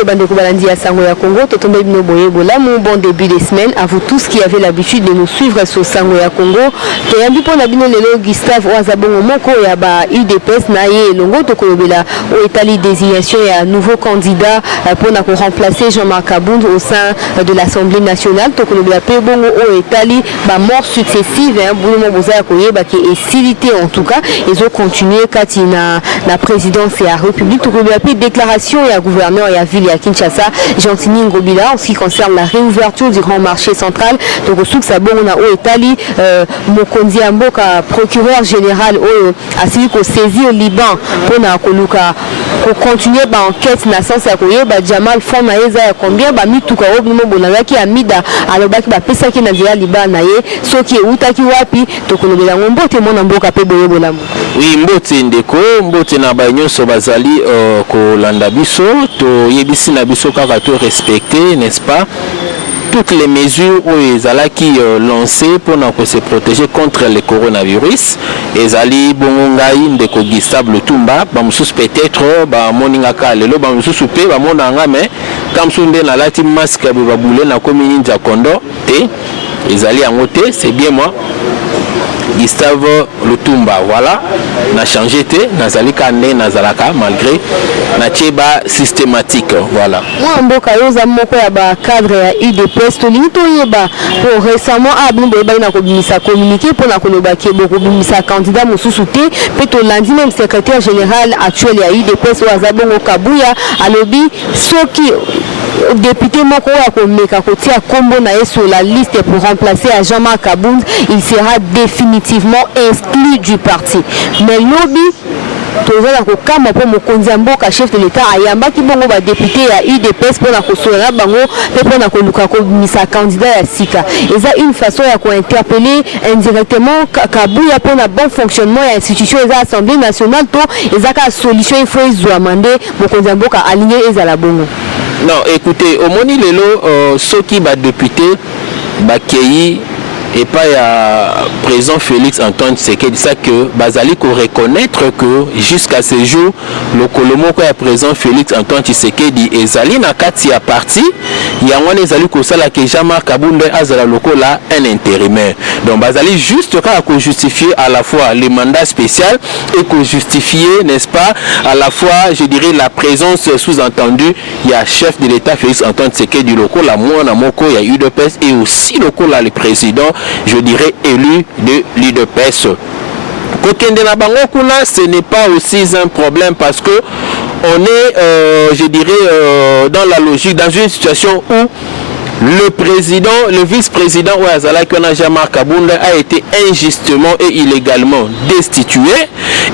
Ok, Bandeko Balandi à Sango ya Congo, Totombe Bino Boyebola, mon bon début de semaine à vous tous qui avez l'habitude de nous suivre sur Sango ya Congo. Toyambi pour Nabino Lelo Gustave Ouazabongo Moko ya ba UDPS Naye Longo Tokolobela au Italie désignation et nouveau candidat pour remplacer Jean-Marc Kabound au sein de l'Assemblée nationale. Tokolobela Pebongo au Italie ba mort successive Boulomo Boza Koyeba qui est silité en tout cas. Ils ont continué quand il a la présidence et la République. Tokolobela déclaration et à gouverneur et à ville et à Kinshasa, Gentini Ngobila en ce qui concerne la réouverture du grand marché central. Donc au souk Sabon on a au Italie Mokonzi Amboka procureur général a celui qu'on saisit au Liban pour na koluka pour continuer ba enquête na sens ya koye ba Jamal fond na eza ya combien ba mituka obimo bonanga ki amida alobaki ba pesa ki na dia Liban na ye soki utaki wapi to kolobela ngombote mona mboka pe boye bolamu. Oui, mbote ndeko mbote na ba nyonso bazali ko landa biso to yebisi na biso kaka to respecter, n'est-ce pas, toutes les mesures où ezala qui lancées pour se protéger contre le coronavirus. Ezali bongongai ndeko Gustave Lutumba ba mususu peut-être ba moninga ka lelo ba mususu pe ba monanga mais comme sunde na lati masque ba boule na komini nza kondo te ezali yango te, c'est bien moi Gustave Lutumba, voilà, n'a changé té, nazali kane nazalaka malgré na tcheba systématique, voilà. Moi mboka yoza moko ya ba cadre ya UDPS to lito yeba pour récemment abimbo ba na ko bimisa communiqué pour na ko loba ke boko bimisa candidat mususu té pe to lundi même secrétaire général actuel ya UDPS Ouazabongo Kabuya alobi soki député moko ya ko meka ko tia kombo na sur la liste pour remplacer à Jean-Marc Kabound, il sera définitivement exclu du parti. Mais lobby tozala ko kama po mokonzi mboka chef de l'état ayamba ki bongo ba député ya UDPS pour na ko sola bango pe pour na ko luka ko misa candidat ya sika. Eza une façon ya ko interpeller indirectement Kabuya pour na bon fonctionnement ya institution eza assemblée nationale to eza ka solution il faut izwamande mokonzi mboka aligné ezala bongo. Non, écoutez, au moni lelo soki ba député ba kei et pas à présent Félix Antoine Tshisekedi ça que bazali ko reconnaître que jusqu'à ce jour le kolomoko ya présent Félix Antoine Tshisekedi ezali na kati ya parti yango ezali ko sala que Jean-Marc Kabound azala lokola un intérimaire. Donc bazali juste ka ko justifier à la fois les mandats spéciaux et ko justifier, n'est-ce pas, à la fois je dirais la présence sous-entendue il y a chef de l'État Félix Antoine Tshisekedi lokola mwana moko ya UDPS et aussi lokola le président je dirais élu de l'UDPS. Kokende na bango kuna, ce n'est pas aussi un problème parce que on est je dirais dans la logique, dans une situation où le président, le vice-président Ouazala Jean-Marc Kabound a été injustement et illégalement destitué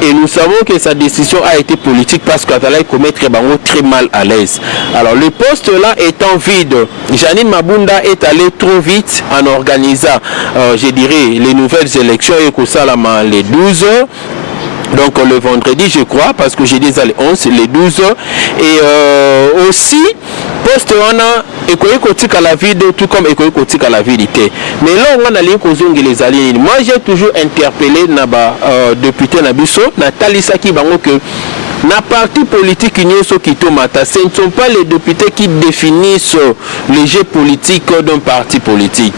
et nous savons que sa décision a été politique parce qu'Atala commettre Bango très mal à l'aise. Alors le poste là étant vide, Janine Mabunda est allé trop vite en organisant je dirais les nouvelles élections et Kosalama les 12 heures. Donc le vendredi je crois parce que j'ai dit les 11 les 12 et aussi poste on a économique à la vie tout comme économique à la vérité mais là on a les kozongi les alliés. Moi j'ai toujours interpellé naba député Nabiso Nathalie Saki bango que na parti politique ce ne sont pas les députés qui définissent le jeu politique d'un parti politique.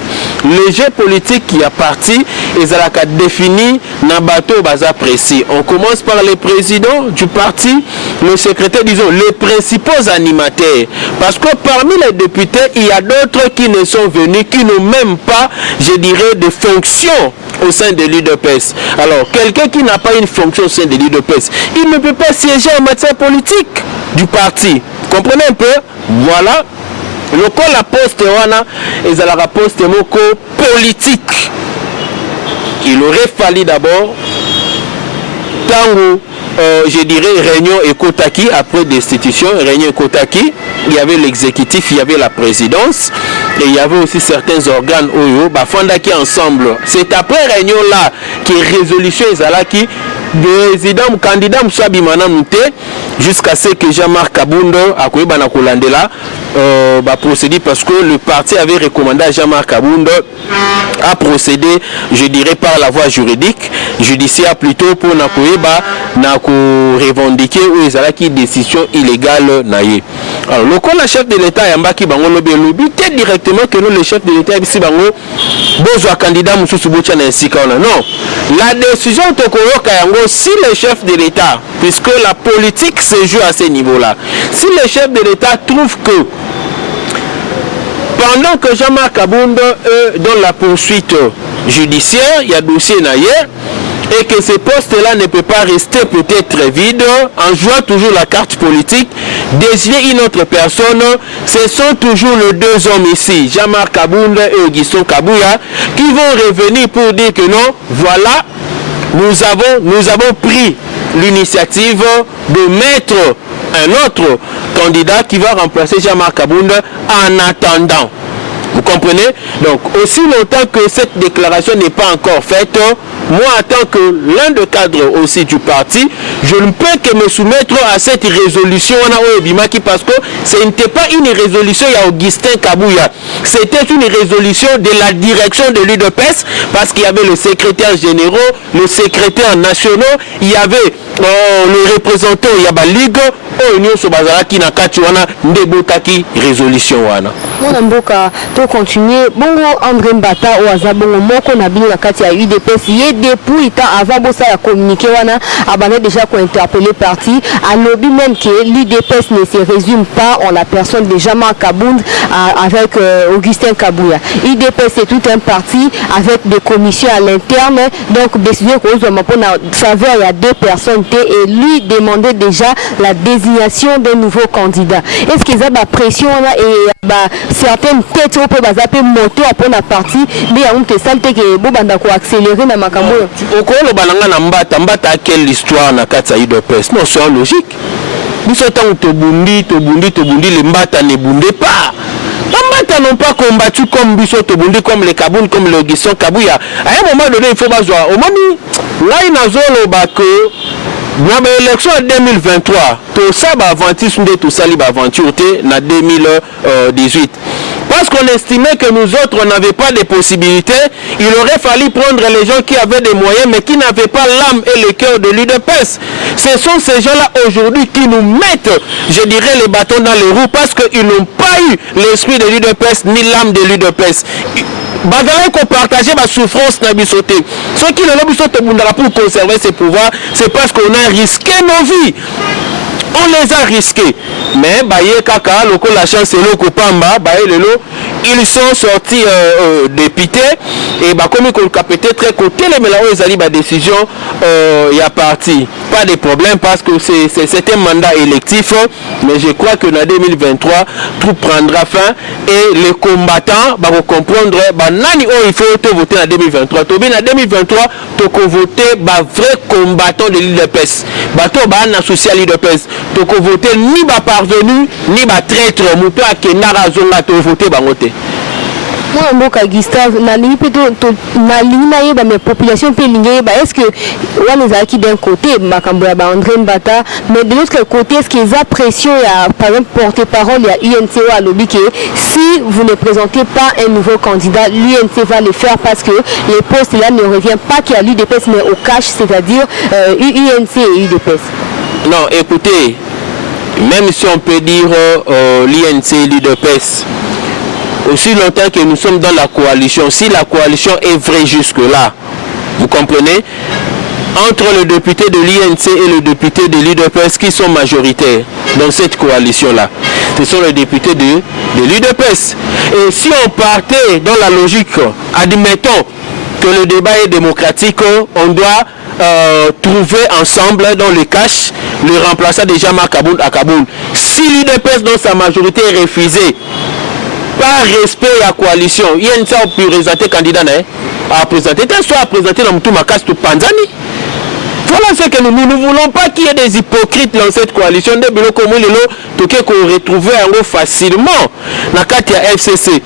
Le jeu politique qui a parti est défini na bateau baza précis. On commence par le président du parti, le secrétaire, disons les principaux animateurs. Parce que parmi les députés, il y a d'autres qui ne sont venus, qui n'ont même pas, je dirais, de fonction au sein de l'UDPS. Alors, quelqu'un qui n'a pas une fonction au sein de l'UDPS, il ne peut pas siéger en matière politique du parti. Comprenez un peu? Voilà. Le col la poste wana et la poste moko politique. Il aurait fallu d'abord tango je dirais réunion Ekotaki après destitution, réunion Ekotaki, il y avait l'exécutif, il y avait la présidence et il y avait aussi certains organes Oyo, Bafanda qui ensemble. C'est après réunion là que résolution Ezalaki candidat Moussa Mana Mouté jusqu'à ce que Jean-Marc Kabundo a procédé parce que le parti avait recommandé à Jean-Marc Kabundo à procéder, je dirais, par la voie judiciaire plutôt pour revendiquer ou les décision illégale. Alors, le chef de l'État Yambaki Bango Lobi peut directement que nous, le chef de l'État ici Bango, besoin candidat Moussou Boucha non. La décision Tokoroka Yango, si le chef de l'État, puisque la politique se joue à ce niveau-là, si le chef de l'État trouve que pendant que Jean-Marc Kabundo est dans la poursuite judiciaire, il y a dossier naïe, et que ce poste-là ne peut pas rester peut-être vide, en jouant toujours la carte politique, désigner une autre personne, ce sont toujours les deux hommes ici, Jean-Marc Kabundo et Augustin Kabouya, qui vont revenir pour dire que non, voilà, nous avons pris l'initiative de mettre un autre candidat qui va remplacer Jean-Marc Kabundo en attendant. Vous comprenez? Donc, aussi longtemps que cette déclaration n'est pas encore faite, moi, en tant que l'un des cadres aussi du parti, je ne peux que me soumettre à cette résolution parce que ce n'était pas une résolution à Augustin Kabouya. C'était une résolution de la direction de l'UDPS parce qu'il y avait le secrétaire général, le secrétaire national, il y avait le représentant, il y a la Ligue, Union Sobazaraki na Katuana, Ndebotaki, résolution. Mon mboka, to continuer. Bongo André Mbata ou Azabongo Moko Nabino na kati ya UDPS. Depuis temps avant bossa ya communiqué wana abana déjà qu'on interpellé parti à lobby même que l'UDPS ne se résume pas en la personne de Jean-Marc Kabundo avec Augustin Kabouya. UDPS c'est tout un parti avec des commissions à l'interne, donc décision qu'on doit pour faveur il y a deux personnes et lui demandait déjà la désignation d'un nouveau candidat. Est-ce qu'ils ont la pression là et certaines têtes au peut basaper moto après la partie mais on te salte que bon banda ko accélérer na makambo okolo balanga na mbata quelle histoire na kati ya UDPS non c'est logique biso tant to bundi les mbata ne bundent pas. Les mbata n'ont pas combattu comme biso to bundi comme les Kaboun comme le Augustin Kabouya. À un moment donné il faut bazoa au moni là il nazolo bako dans l'élection en 2023, tout ça va aventure tout ça va aventure en 2018. Parce qu'on estimait que nous autres, on n'avait pas de possibilités, il aurait fallu prendre les gens qui avaient des moyens, mais qui n'avaient pas l'âme et le cœur de l'UDPS. Ce sont ces gens-là aujourd'hui qui nous mettent, je dirais, les bâtons dans les roues, parce qu'ils n'ont pas eu l'esprit de l'UDPS, ni l'âme de l'UDPS. Badala qu'on partageait ma souffrance na bisoté. Ceux qui l'ont bisoté pour conserver ses pouvoirs, c'est parce qu'on a risqué nos vies. On les a risqués. Mais Baye Kaka, la chance est le Pamba, Baye Lelo, ils sont sortis députés et comme ils ont peut-être côté les mélanges, ils ont dit la décision il y a parti. Pas de problème parce que c'est un mandat électif, mais je crois que en 2023, tout prendra fin et les combattants vont comprendre il faut voter en 2023. En 2023, tu peux voter vrai combattant de l'UDPS. Bateau ban associé à l'UDPS. Tu peux voter ni parvenu ni traître. Mon père qui n'a raison de voter bangoté. Moi, Mboka Gustave, mes populations est-ce que on est qui d'un côté, André Mbata, mais de l'autre côté, est-ce qu'ils ont pression, par exemple, porte-parole, il y a UNC à lobby que si vous ne présentez pas un nouveau candidat, l'UNC va le faire parce que les postes là ne reviennent pas qu'il y a l'UDPS, mais au cash, c'est-à-dire UNC et UDPS. Non, écoutez, même si on peut dire l'UNC et l'UDPS, aussi longtemps que nous sommes dans la coalition, si la coalition est vraie jusque-là, vous comprenez, entre le député de l'INC et le député de l'UDPS qui sont majoritaires dans cette coalition-là, ce sont les députés de l'UDPS. Et si on partait dans la logique, admettons que le débat est démocratique, on doit trouver ensemble dans le cash le remplaçant de Jean-Marc Kaboun à Kaboul. Si l'UDPS dans sa majorité est refusée, par respect à la coalition, il y a une fois pour présenter candidat à présenter, soit à présenter dans tout Makas tout Panzani. Voilà ce que nous ne voulons pas qu'il y ait des hypocrites dans cette coalition. Des bureaux comme qu'on retrouve facilement dans la FCC.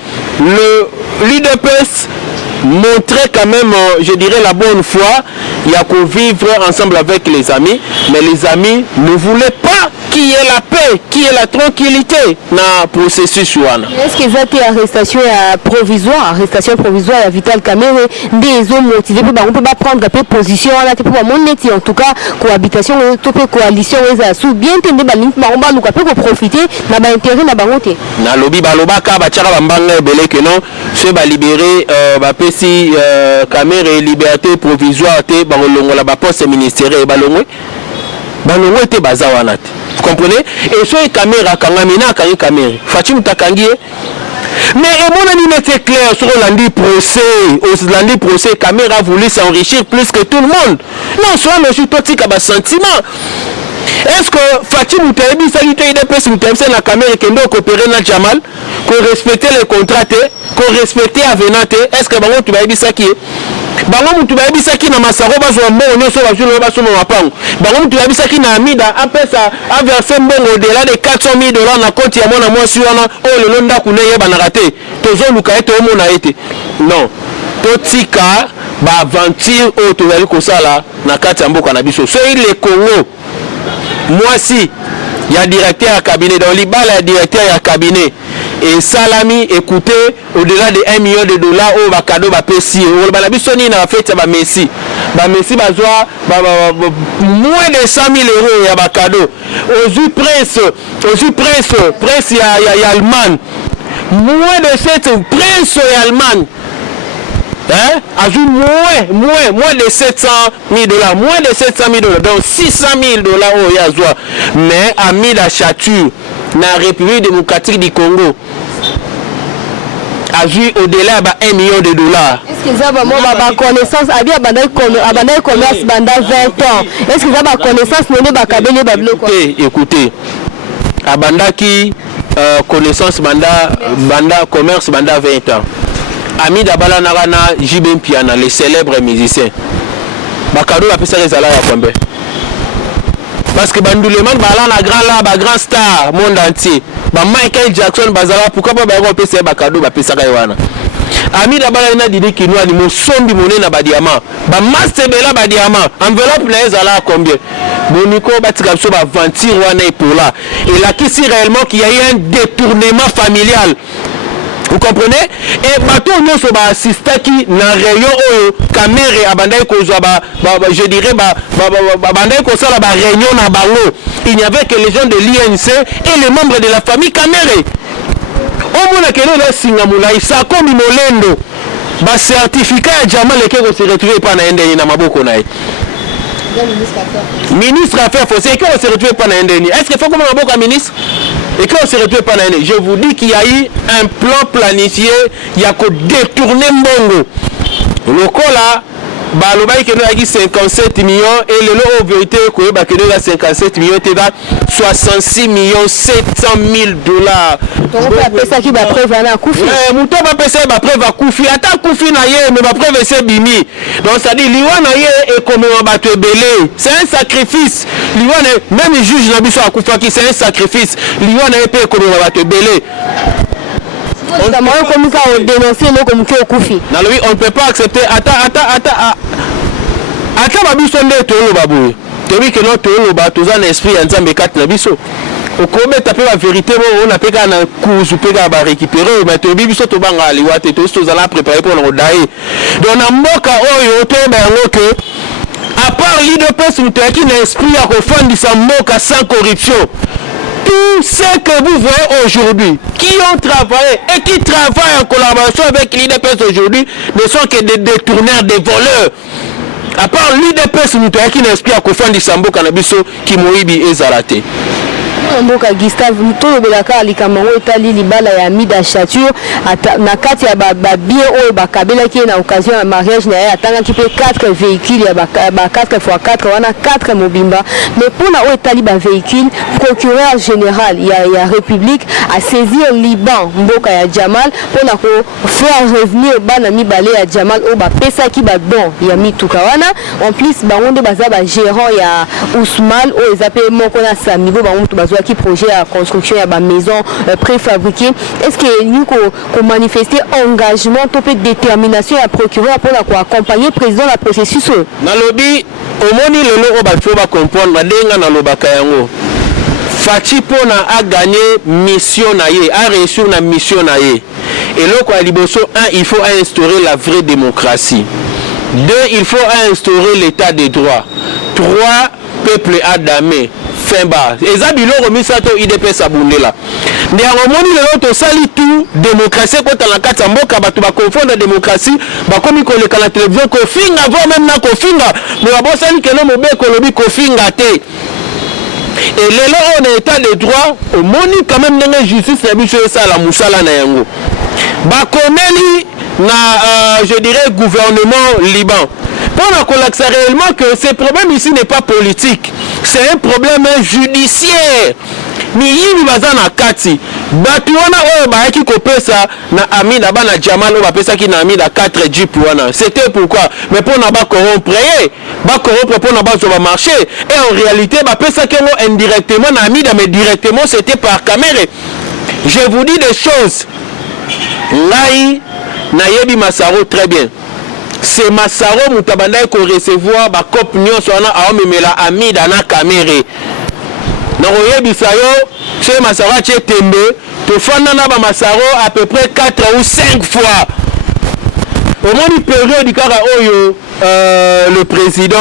L'UDPS montrer quand même, je dirais, la bonne foi. Il y a qu'à vivre ensemble avec les amis, mais les amis ne voulaient pas qu'il y ait la paix, qu'il y ait la tranquillité dans le processus. Est-ce que ça a arrestation provisoire à Vital Kamerhe, des hommes motivés pour prendre une position, en tout cas, cohabitation, coalition, bien entendu, profiter de l'intérêt de la côté. Na lobby balobaka bachara bambanga belé que non, ceux ba libérer bapesi Kamerhe liberté provisoire te balongo la ba poste ministériel balongo te bazawana. Vous comprenez? Et so Kamerhe kangamina kangi Kamerhe. Fatim takangi. Mais c'est clair sur l'andi procès, Kamerhe a voulu s'enrichir plus que tout le monde. Non, soit monsieur Toti Kaba sentiment. Est-ce que Fatim Moutaïbi, ça lui a des personnes la Kamerhe qui ont coopéré dans Jamal, qu'on respectait les contrats, qu'on respectait Avenate? Est-ce que Bango Toubaïbi ça qui est? Bango Toubaïbi ça qui n'a masaro bazo mbo on so bazo no baso no mapango. Bango Toubaïbi ça qui n'a amida apesa a versé mbongo au-delà de 400 000 $ na compte ya mona mwasi wana o le londa kuneye banarate. Tozo luka ete o mona ete. Non. Totika ba aventure o tozali kosala na kati ya mboka na biso. So il le Congo. Moi si, il y a directeur à cabinet, dans l'Ibal, il y a directeur à cabinet. Et Salami, écoutez, au-delà de $1 million, au cadeau, Pessi, au Balabissoni, il a fait ça, Messi. Messi, moins de 100 000 €, il y a cadeau. Aux Prince, il y a Allemagne. Moins de 7, Prince et Allemagne. Hein? Ajoute moins de 700 000 $, moins de 700 000 $, donc 600 000 $, au Yazwa. Mais à Midachature, dans la République démocratique du Congo, ajoute au-delà de $1 million. Est-ce que ça va avoir connaissance à bien abandonner commerce pendant 20 ans? Est-ce que ça va connaissance écoutez, abandaki connaissance banda commerce banda 20 ans. Ami Dabala Narana Jibem Piana, le célèbre musicien. Bakado a fait ça à Kwambe. Parce que Bandouleman Balana grand star monde entier. Michael Jackson Bazala, pourquoi pas faire Bakado a fait ça à Ami Dabala n'a dit qu'il nous a dit mon son du monnaie na badiama. Master Bella badiama. Enveloppe les ala combien? Monico Batikapso va aventure wana pour là. Et là qui c'est réellement qu'il y a eu un détournement familial. Vous comprenez? Et bateau nous sommes assistés qui na rayon Kamerhe abandai kozwa je dirais abandai kozala ba réunion na bango. Il n'y avait que les gens de l'INC et les membres de la famille Kamerhe. Au moins que nous singamula ça comme molendo ba certificat Jamal qui se retrouver pas na ndeni na maboko na ministre affaires foncières qui se retrouve pas na ndeni. Est-ce qu'il faut comme maboko ministre? Et quand on se retrouve pas l'année, je vous dis qu'il y a eu un plan planifié, il y a qu'à détourner Mbongo. Le cas là, Balobaï qui a dit 57 millions et le lot en vérité qui a 57 millions, c'est 66 700 000 $. On peut appeler ça qui va prévoir un coup. Mouton va passer ma preuve à Koufi. Attends Koufi naïe, mais ma preuve c'est Bimi. Donc ça dit Liwa naïe et comme on va te belé. C'est un sacrifice. Liwa même le juge n'a pas à Koufi c'est un sacrifice. Liwa naïe pas comme on va te belé. On ne peut pas accepter. Attends, Babison de Tolo Babou. Tu dis que non, Tolo Babou, tu as un esprit en Zambé 4 Nabiso. Au combat, tu as la vérité, on a payé un coup, tu peux récupérer, mais tu as dit que tu as aliwate, tu as préparé pour le daï. Donc, on a moqué que, à part l'IDPS, tu as un esprit à refondre de sa moque sans corruption. Tous ceux que vous voyez aujourd'hui, qui ont travaillé et qui travaillent en collaboration avec l'IDPS aujourd'hui, ne sont que des détourneurs, des voleurs. À part l'IDPS, nous avons qui n'inspire à Kofandi Sambo Kanabiso qui moibi et Zaraté. Mboka Gustave tolobelaka likambo etali libala ya Midachature na kati ya ba bien oyo bakabelaki na occasion ya mariage na atangaki pe 4 véhicules ya ba 4x4 wana 4 mobimba mais pona oyo etali ba véhicule procureur général ya République a saisir Liban mboka ya Jamal pona ko faire revenir bana mibale ya Jamal oyo ba pesaki ba don ya mituka wana en plus bango nde baza ba gérant ya Ousmane oyo ezape moko na Samigo bango mutu bazo qui projet à construction ya ba maison préfabriquée. Est-ce que ni ko manifester engagement to pe détermination ya procureur pour accompagner président la processus na lobby omoni lelo o ba faut ba comprendre madenga na lobaka yango Fachi pona a gagné mission na ye a réussi na mission na ye et là quoi liboso il faut instaurer la vraie démocratie. 2 il faut instaurer l'état de droit. 3 peuple adamé fin bas eza biloko misato IDPS abundela ndia ngomoni lelo to sali tout démocratie ko tala kata mboka batu ba confondre démocratie ba komi ko leka na télévision ko finga vo même na ko finga mais ba sali keno mobeko lobi ko finga te. Et lelo on est état de droit au moni quand même ndenge justice na biso ça la musala na yango ba koneli na je dirais gouvernement Liban pour qu'on l'accès réellement que ce problème ici n'est pas politique, c'est un problème judiciaire. Mais il va dans la kati batuana o ba ki kopesa na Amida bana Jamal o ba pesa ki na Amida 4 jeep wana. C'était pourquoi mais pour na ba corrompre pour na ba zo ba marché et en réalité ba pesa ki indirectement na Amida mais directement c'était par caméra. Je vous dis des choses. Lai na yebi Masaro très bien. C'est Masaro mutabanda ko recevoir ba cop nyonso wana a memela Amida na caméra. Na oyebi sayo chez Masaro chez Tembe to fanda na ba Masaro à peu près 4 ou 5 fois. Au moins une période du kara oyo le président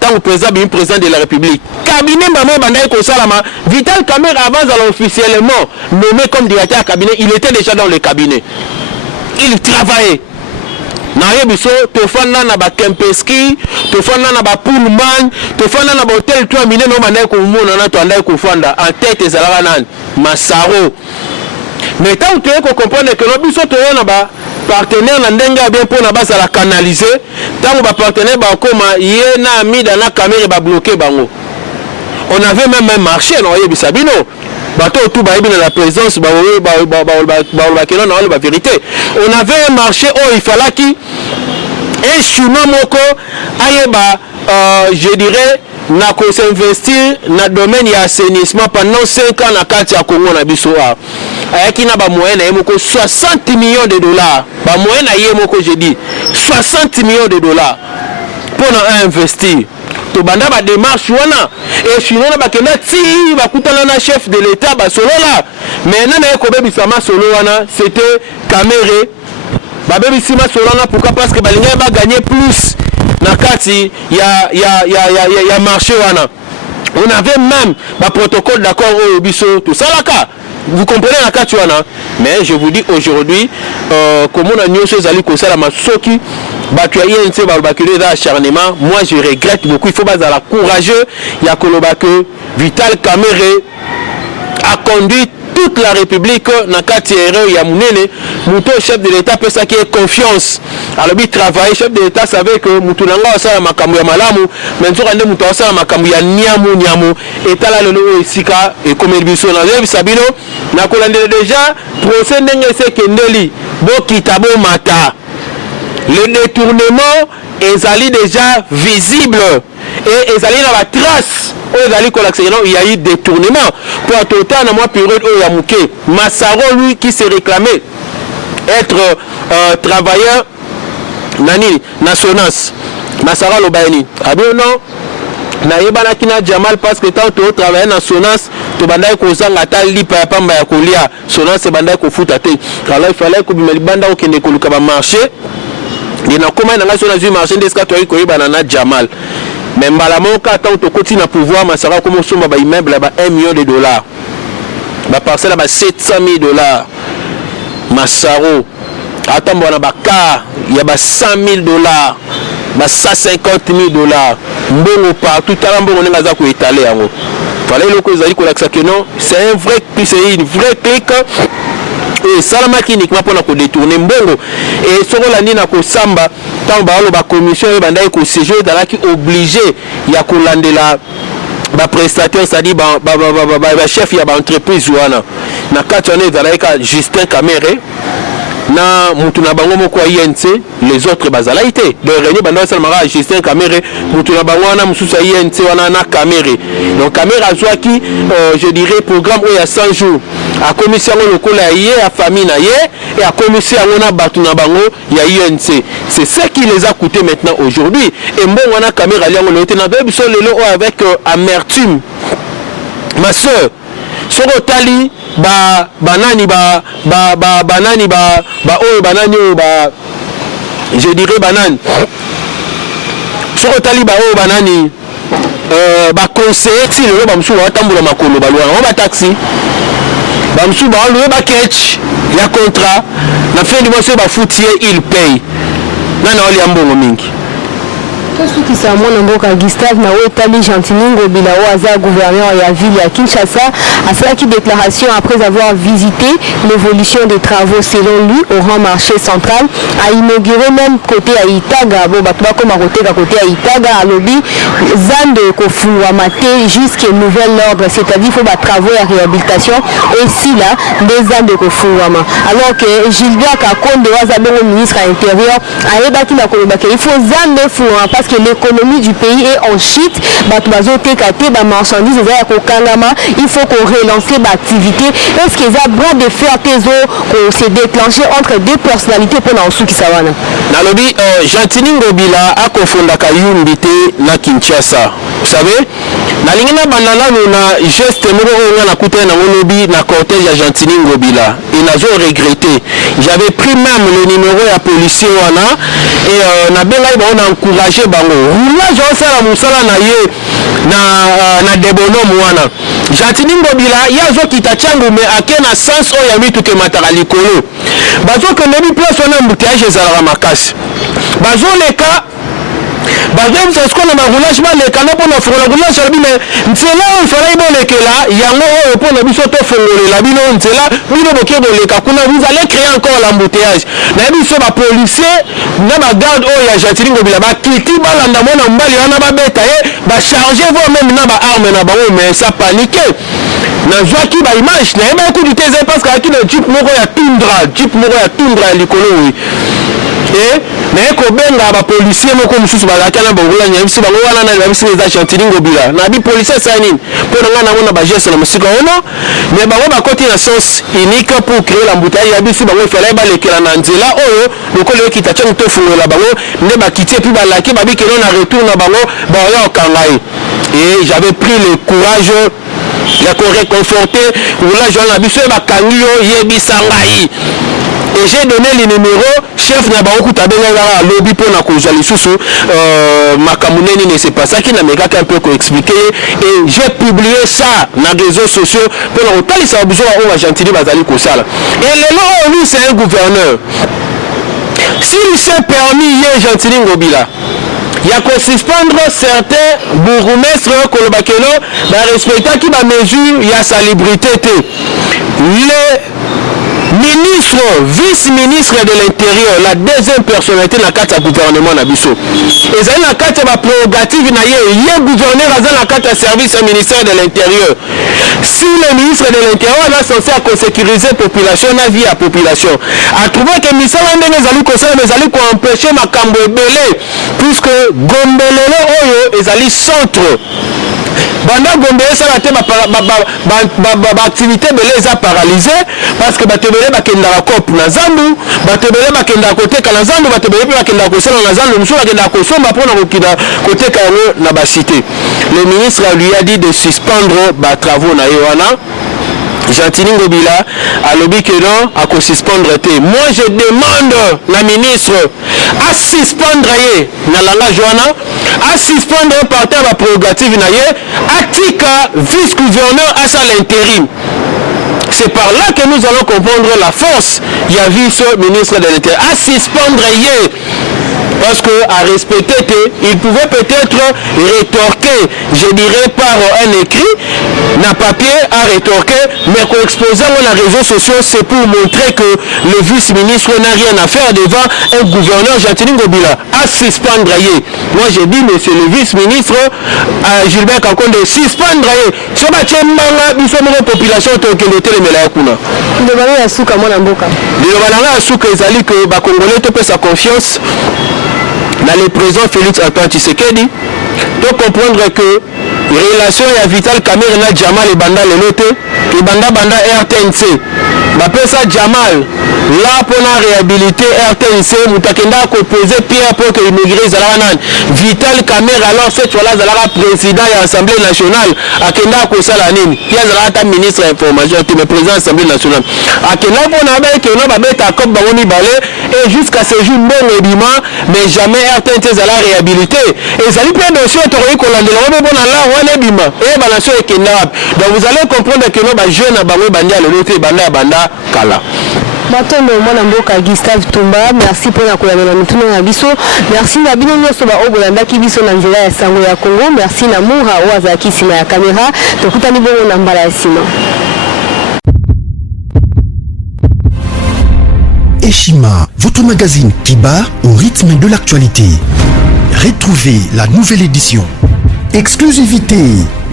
tant que président de la République cabinet maman bandai ko salama Vital Kamerhe avant officiellement nommé comme directeur à cabinet, il était déjà dans le cabinet. Il travaillait. Na yebiso to fanda na ba Kempeski, to fanda na ba Pullman, to fanda na ba hotel 3 millions no bandai ko mona na to andai ko fanda en tête ezalaka nan Masaro. Mais tant que tu comprendre que le biso to na ba partenaire na ndenga bien pour na basa la canaliser, tant ba partenaire ba koma ye na Amida na Kamerhe ba bloquer bango. On avait même un marché non yebisa bino. Bateau tout ba la présence ba vérité. On avait un marché où il fallait qui un chinois moko ayeba je dirais na ko s'investir na domaine ya assainissement pendant 5 ans na kati ya Congo na biso a ayaki na ba moyen na yemoko 60 millions de dollars ba moyen na yemoko je dis 60 millions de dollars pour investir to banda ba démarche wana et sinon ba kenda ti ba kutana na chef de l'état ba solo là mais na ko bebisa ma solo wana c'était Kamerhe ba bebisa ma solo wana pourquoi parce que balinga ba gagner plus na kati ya marché wana. On avait même un protocole d'accord au biso tout ça là. Vous comprenez la kati wana. Mais je vous dis aujourd'hui comment on a nié ces ali ko sala masoki ba tu ai nse ba bakile da acharnement. Moi je regrette beaucoup, il faut pas la courageux ya koloba que Vital Kamerhe a conduit toute la République na kati ya munene muto chef de l'état peut ça qui est confiance alors bi travailler chef de l'état savait que mutu nanga osala makambo ya malamu mais nzoka nde mutu osala makambo ya nyamu etala lelo esika e comme biso na yebi sabino na kolandela déjà procès ndenge se kendeli bo kitabo mata le détournement ezali déjà visible et ezali na la trace il y a eu détournement pour un total dans moi période où il y a mouké Masaro lui qui s'est réclamé être travailleur nani nationas Masaro Lobaini ah bien non na yebana kina Jamal parce que tant que travailler nationas to bandai ko zanga tali pa pamba ya kolia sonas se bandai ko futa te alors il fallait que bimeli banda ko kende ko luka ba marché dina koma na national du marché deska to ko yebana na Jamal. Mais Mbalamoka, tant que tu as pouvoir, Masara comme on ba immeuble là 1 million de dollars. Ba parcelle là 700 000 dollars. Masaro. Attends bon ba car, il y a 100 000 dollars. Ba 150 000 dollars. Mbongo partout tala mbongo ngaza ko étaler yango. Fallait loko zali ko laksa que non, c'est un vrai c'est une vraie clique. Et salama uniquement pour la détourner mbongo et soko la nina ko samba tant ba lo ba commission e banda ko séjour dans la qui obligé ya ko landela ba prestataire c'est-à-dire ba chef ya ba entreprise wana na kati on est dans la Justin Kamerhe na mutu na bango moko INC les autres bazala été de réunion banda salmara Justin Caméré mutu na bango na mususu INC wana na Caméré donc Caméré azwaki je dirais programme où il y a 100 jours a commission lokola yé a famille na yé et a commission na batu na bango ya INC c'est ce qui les a coûté maintenant aujourd'hui et bon wana Caméré aliango le na bebiso lelo avec amertume ma soeur soko tali banani je dirais banani soko tali banani conseiller si le bamsu wa tambola makolo balwa ba taxi bamsu ba le ba catch ya contrat na fin du mois ba foutier il paye nana oli ambongo mingi soki sa mwana mboka Gustave na Otali Gentilini Ngobila Oaza gouverneur ya ville ya Kinshasa asalaki déclaration après avoir visité l'évolution des travaux selon lui au grand marché central a inauguré même côté à Itaga bon batba comme à côté à Itaga à lobby zande kofungwa maté jusqu'à nouvel ordre c'est-à-dire faut ba travaux à réhabilitation et si là des zande kofungwa alors que Gilbert Kakonde Oaza bongo ministre à l'intérieur a ebaki na kolobaka il faut zande fungwa parce que l'économie du pays est en chute, il faut qu'on relance l'activité. Est-ce que ça bras de fer s'est déclenché entre deux personnalités pour l'ensemble qui s'awana? Nalobi Gentilini Ngobila a confondé Kayumbite na Kinshasa. Vous savez, na lingina banana na geste moko na kuta na lobi na cortège ya Gentilini Ngobila. Et nazo regretté. J'avais pris même le numéro ya policier wana et na benga ba on a encouragé bango. Là je sala musala na ye na debono mwana. Gentilini Ngobila yazo kita changu me akena sens o ya mitu ke mataka likolo. Bazo que nebi place on a embouteillage ezala makasi. Bazo leka bazem c'est ce qu'on a ma roulage ba leka na pona frola roulage la bine ntsela on fera ibo lekela yango o pona biso to fongolela bino ntsela bino boke bo leka kuna vous allez créer encore l'embouteillage na biso ba policier na ba garde o ya Gentilini Ngobila ba kiti ba landa mona mbali wana ba beta ba charger vo même na ba arme na ba mais ça paniquer na zwaki ba image na ba coup du teze parce que akina jeep moko ya tundra likolo oui et mais ko benga ba policier moko mususu ba lakana bongola nyamisi bango wana na bisi za Gentilini Ngobila na bi policier sani pour ngana ngona ba geste na musika ono mais bango ba côté na sens unique pour créer l'embouteillage ya bisi bango fallait ba lekela na nzela oyo lokolo kita tchango to fungola bango ne ba kitie puis ba laki ba bi kelo na retour na bango ba ya okangai et j'avais pris le courage ya ko réconforter là je na biso ba kangiyo yebisangai. Et j'ai donné les numéros, chef Nabaoku Tabenga lobby pour na kozali susu makamuneni ne c'est pas ça qui n'a méga un peu expliqué et j'ai publié ça dans les réseaux sociaux pour la hôtel ça a besoin on va Gentilini bazali kosala. Et le long lui c'est un gouverneur. S'il s'est permis hier Gentilini Ngobila il y a qu'on suspendre certains bourgmestres kolobakelo ba respecter qui ba mesure il y a salubrité les ministre, vice-ministre de l'Intérieur, la deuxième personnalité dans le gouvernement Nabiso. Et ça la carte de prérogative il y a gouverneur dans la carte de service au ministère de l'Intérieur. Si le ministre de l'Intérieur est censé sécuriser la population, la vie à la population, à trouver que le ministère de l'Intérieur a empêché ma cambo belé, puisque Gombelele Oyo est centre. Banda Gombe ça la te ba activité belé est paralysée parce que batebele bakenda la cop na zandu batebele bakenda côté ka na zandu batebele bakenda ko sala na zandu muso bakenda ko somba pona ko kida côté ka na ba cité. Le ministre lui a dit de suspendre ba travaux na Yohana. Gentilini Ngobila a lobby que non à ko suspendre te. Moi je demande la ministre à suspendre na langa Joana à suspendre partir la prérogative na ye atika vice-gouverneur à ça l'intérim. C'est par là que nous allons comprendre la force. Il y a vu ce ministre de l'Intérieur à suspendre parce que à respecter, il pouvait peut-être rétorquer, je dirais par un écrit, n'a papier à rétorquer, mais qu'on exposait dans les réseaux sociaux, c'est pour montrer que le vice-ministre n'a rien à faire devant un gouverneur Jantini Ngobila à suspendre. Moi j'ai dit, monsieur le vice-ministre Gilbert Kakonde, suspendre. Si on a une population, de manière à souka mon amboka. De manière à souka, ils allaient que les Congolais te sa confiance dans le président Félix Antoine Tshisekedi. Donc comprendre que relation ya Vital Kamerhe na Jamal et Banda le note et Banda RTNC. Bapesa Jamal là pour la réhabiliter RTNC mutakenda composer pierre pour que immigré zalanan Vital Kamerhe alors cette fois là zalaka président de l'Assemblée nationale akenda ko sala nini ya zalaka ministre information tu me président de l'Assemblée nationale akenda pour na ba que no ba beta comme bangoni balé et jusqu'à ce jour non ebima mais jamais RTNC zala réhabilité et zali plein dossier autorité kolandela ba bona là wana ebima et balation ekenda donc vous allez comprendre que no ba jeune na bango bandi à l'autre banda kala. Matondo mwana mboka Gustave Tumba, merci pour la collaboration na biso. Merci na bino nyoso ba obolanda ki biso na nzela ya sango ya Congo. Merci na Moura Oaza ki sima ya caméra. Tokutani bongo na mbala ya sima. Eshima, votre magazine qui bat au rythme de l'actualité. Retrouvez la nouvelle édition. Exclusivité.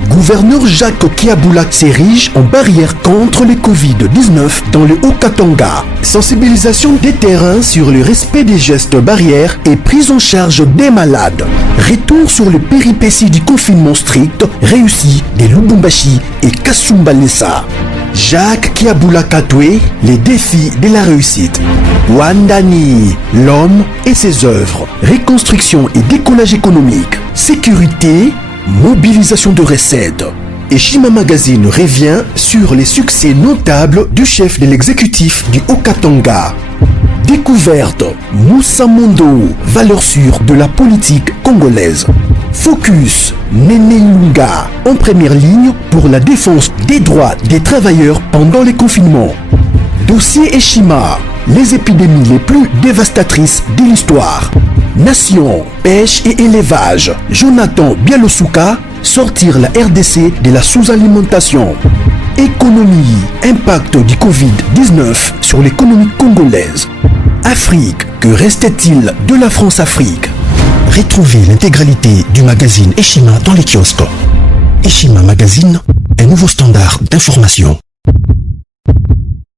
Gouverneur Jacques Kiaboulak s'érige en barrière contre le Covid-19 dans le Haut-Katanga. Sensibilisation des terrains sur le respect des gestes barrières et prise en charge des malades. Retour sur les péripéties du confinement strict réussi de Lubumbashi et Kasumbalesa. Jacques Kiaboulak Atoué, les défis de la réussite. Wandani, l'homme et ses œuvres. Reconstruction et décollage économique. Sécurité, mobilisation de recettes. Eshima Magazine revient sur les succès notables du chef de l'exécutif du Haut-Katanga. Découverte, Moussa Mondo, valeur sûre de la politique congolaise. Focus, Néné Ilunga, en première ligne pour la défense des droits des travailleurs pendant les confinements. Dossier Eshima, les épidémies les plus dévastatrices de l'histoire. Nation, pêche et élevage. Jonathan Bialosuka, sortir la RDC de la sous-alimentation. Économie, impact du Covid-19 sur l'économie congolaise. Afrique, que restait-il de la France-Afrique? Retrouvez l'intégralité du magazine Eshima dans les kiosques. Eshima Magazine, un nouveau standard d'information.